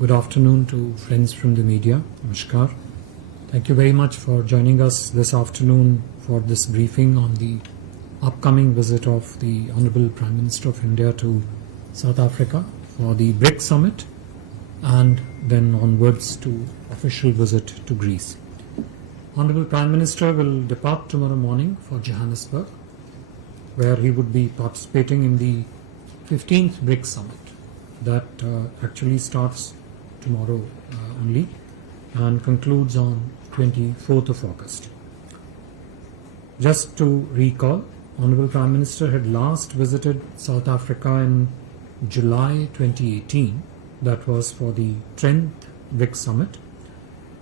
Good afternoon to friends from the media. Namaskar. Thank you very much for joining us this afternoon for this briefing on the upcoming visit of the Honorable Prime Minister of India to South Africa for the BRICS Summit and then onwards to official visit to Greece. Honorable Prime Minister will depart tomorrow morning for Johannesburg, where he would be participating in the 15th BRICS Summit that actually starts tomorrow only and concludes on 24th of August. Just to recall, Honorable Prime Minister had last visited South Africa in July 2018, that was for the 10th BRICS Summit,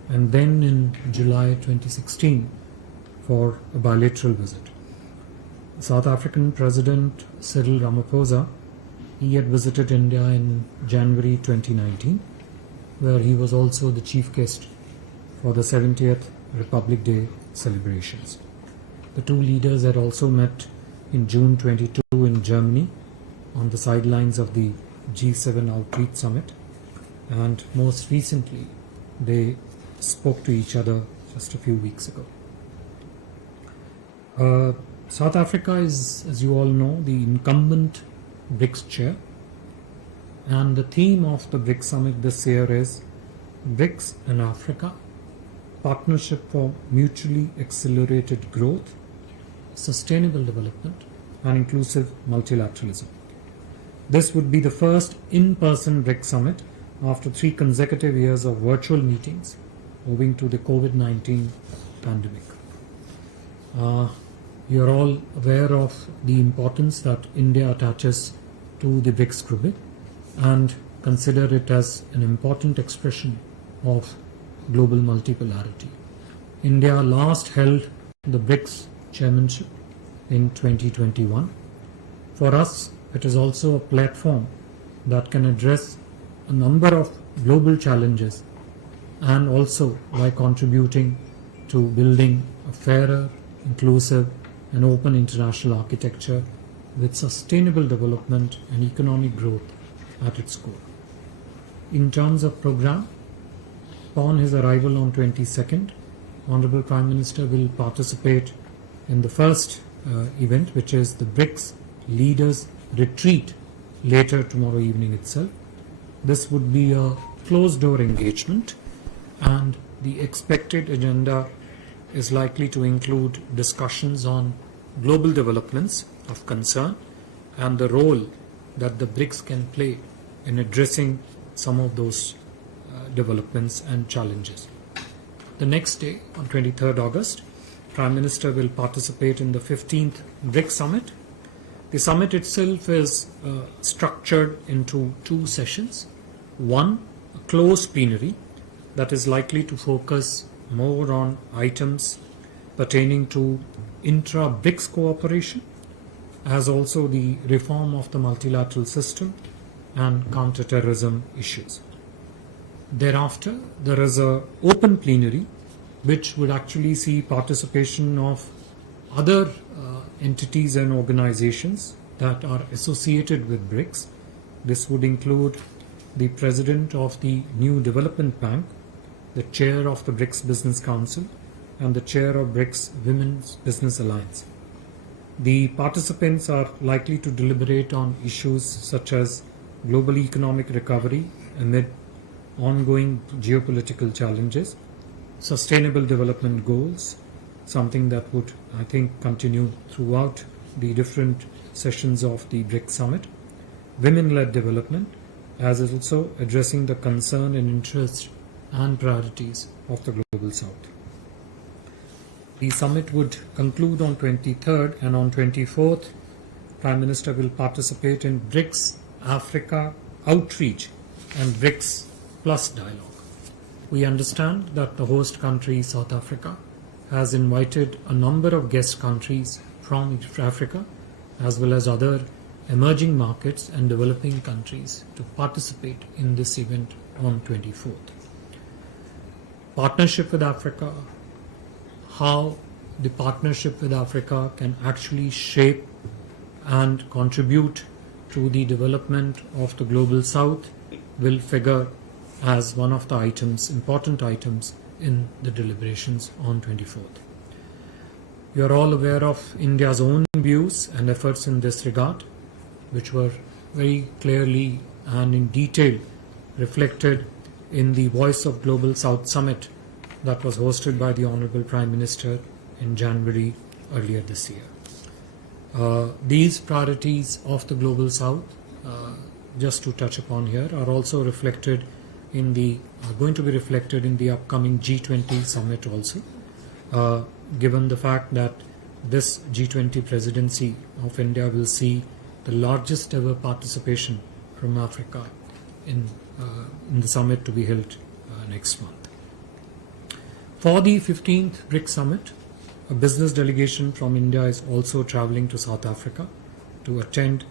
and then in July 2016 for a bilateral visit. South African President Cyril Ramaphosa, he had visited India in January 2019, where he was also the chief guest for the 70th Republic Day celebrations. The two leaders had also met in June 22 in Germany on the sidelines of the G7 Outreach Summit, and most recently they spoke to each other just a few weeks ago. South Africa is, as you all know, the incumbent BRICS chair, and the theme of the BRICS Summit this year is BRICS and Africa, Partnership for Mutually Accelerated Growth, Sustainable Development and Inclusive Multilateralism. This would be the first in-person BRICS Summit after 3 consecutive years of virtual meetings owing to the COVID-19 pandemic. You are all aware of the importance that India attaches to the BRICS group and consider it as an important expression of global multipolarity. India last held the BRICS chairmanship in 2021. For us, it is also a platform that can address a number of global challenges and also by contributing to building a fairer, inclusive and open international architecture with sustainable development and economic growth at its core. In terms of program, upon his arrival on 22nd, Honorable Prime Minister will participate in the first event, which is the BRICS Leaders Retreat later tomorrow evening itself. This would be a closed-door engagement, and the expected agenda is likely to include discussions on global developments of concern and the role that the BRICS can play in addressing some of those developments and challenges. The next day, on 23rd August, Prime Minister will participate in the 15th BRICS Summit. The summit itself is structured into 2 sessions. One, a closed plenary that is likely to focus more on items pertaining to intra-BRICS cooperation, as also the reform of the multilateral system and counter-terrorism issues. Thereafter, there is an open plenary which would actually see participation of other entities and organizations that are associated with BRICS. This would include the President of the New Development Bank, the Chair of the BRICS Business Council, and the Chair of BRICS Women Business Alliance. The participants are likely to deliberate on issues such as global economic recovery amid ongoing geopolitical challenges, sustainable development goals, something that would, I think, continue throughout the different sessions of the BRICS Summit, women-led development, as is also addressing the concern and interests and priorities of the Global South. The summit would conclude on 23rd, and on 24th, Prime Minister will participate in BRICS Africa Outreach and BRICS Plus Dialogue. We understand that the host country, South Africa, has invited a number of guest countries from Africa as well as other emerging markets and developing countries to participate in this event on 24th. Partnership with Africa, how the partnership with Africa can actually shape and contribute to the development of the Global South will figure as one of the important items in the deliberations on 24th. You are all aware of India's own views and efforts in this regard, which were very clearly and in detail reflected in the Voice of Global South Summit that was hosted by the Honorable Prime Minister in January earlier this year. These priorities of the Global South, just to touch upon here, are also reflected going to be reflected in the upcoming G20 summit also, given the fact that this G20 presidency of India will see the largest ever participation from Africa in the summit to be held next month. For the 15th BRICS Summit, a business delegation from India is also travelling to South Africa to attend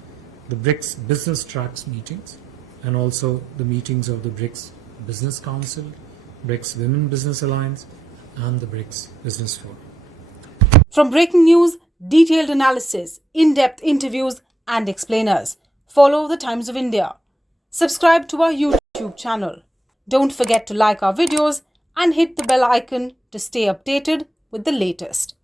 the BRICS Business Tracks meetings and also the meetings of the BRICS Business Council, BRICS Women Business Alliance and the BRICS Business Forum. From breaking news, detailed analysis, in-depth interviews and explainers, follow the Times of India. Subscribe to our YouTube channel. Don't forget to like our videos and hit the bell icon to stay updated with the latest.